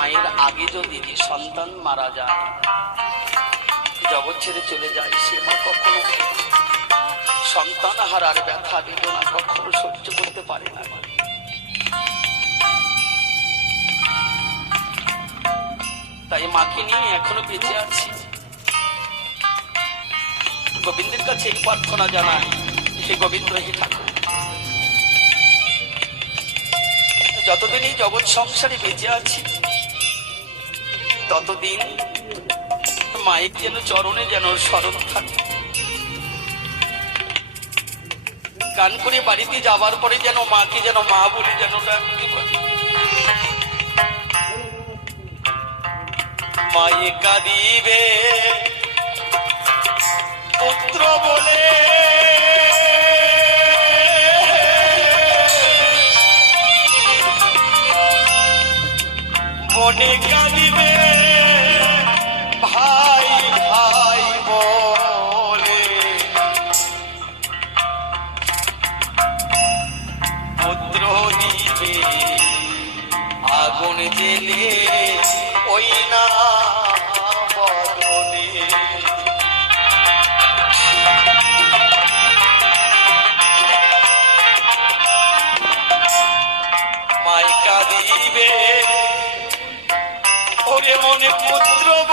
মায়ের আগে যদি সন্তান মারা যায়, জগৎ ছেড়ে চলে যায়, সে মা কখনো সন্তান হারার ব্যথা বেদনা কখনো সহ্য করতে পারে না। তাই মাকে নিয়ে এখনও বেঁচে আছি। গোবিন্দের কাছে এই প্রার্থনা জানাই সে গোবিন্দ, হে ঠাকুর। যতদিন এই জগৎ সংসারে বেঁচে আছি ততদিন মায়ের যেন চরণে যেন স্মরণ থাকে। গান করে বাড়িতে যাবার পরে যেন মাকে যেন মা বলে যেন মায়ে কাঁদিবে, পুত্র বলে। মনে কাঁদিবে।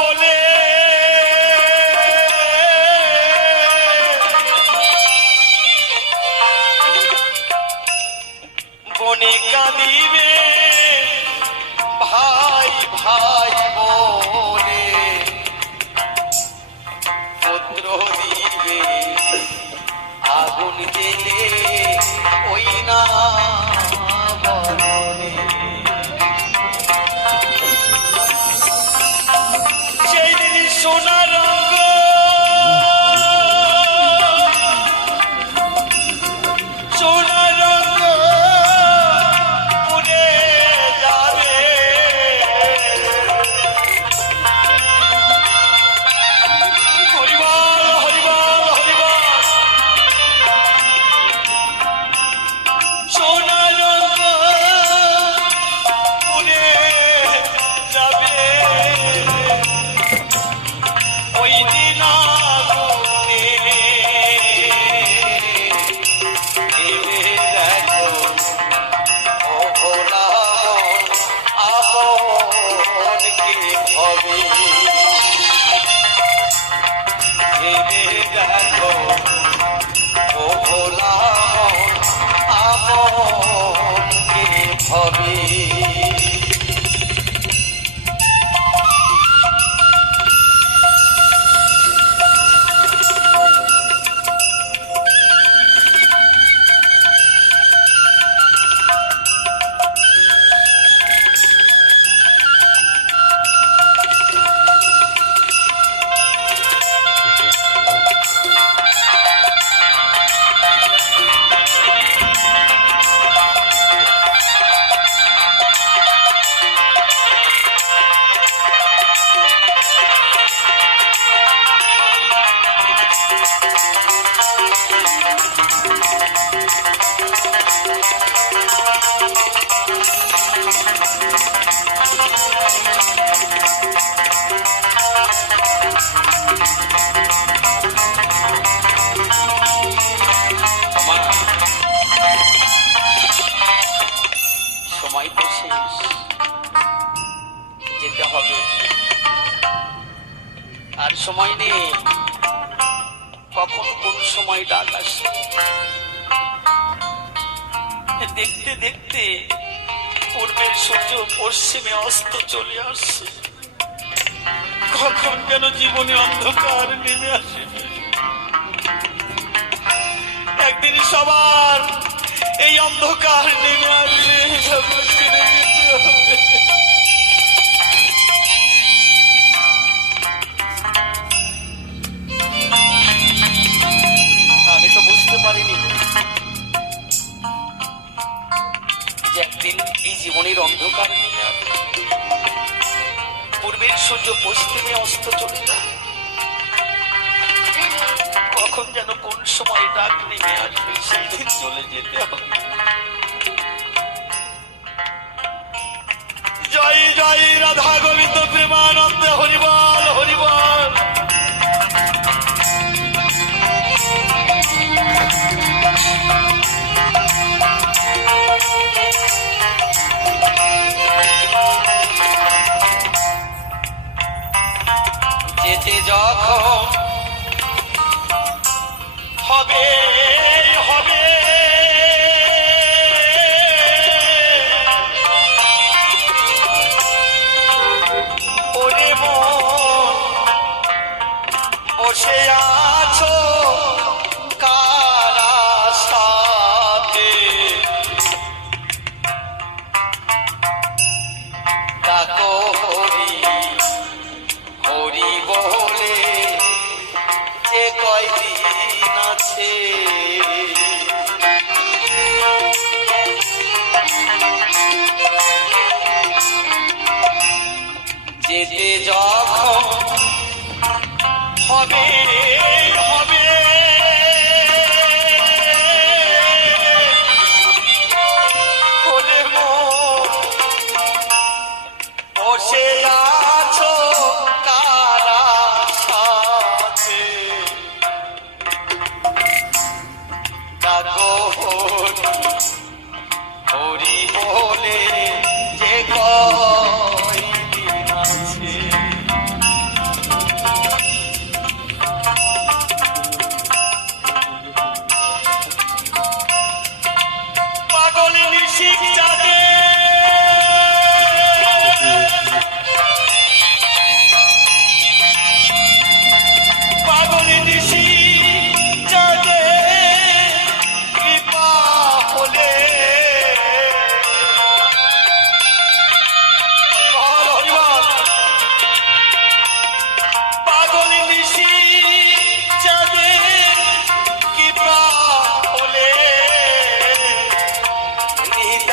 বলে। বনে ভাই ভাই বলে পুত্র দিবে আগুন জেলে ওই না দিন আর সময় নেই। কখন কোন সময় ডাক আসে দেখতে দেখতে পূর্বের সূর্য পশ্চিমে অস্ত চলে আসছে। কখন যেন জীবনে অন্ধকার নেমে আসে। একদিন সবার এই অন্ধকার নেমে আসবে। আমি তো বুঝতে পারিনি। যে একদিন এই জীবনের অন্ধকার নেমে আসবে। পূর্বের সূর্য পশ্চিমে অস্ত চলে কখন যেন কোন সময় ডাক নেমে আসবে সেই দিন চলে যেতে হবে। যখন হবে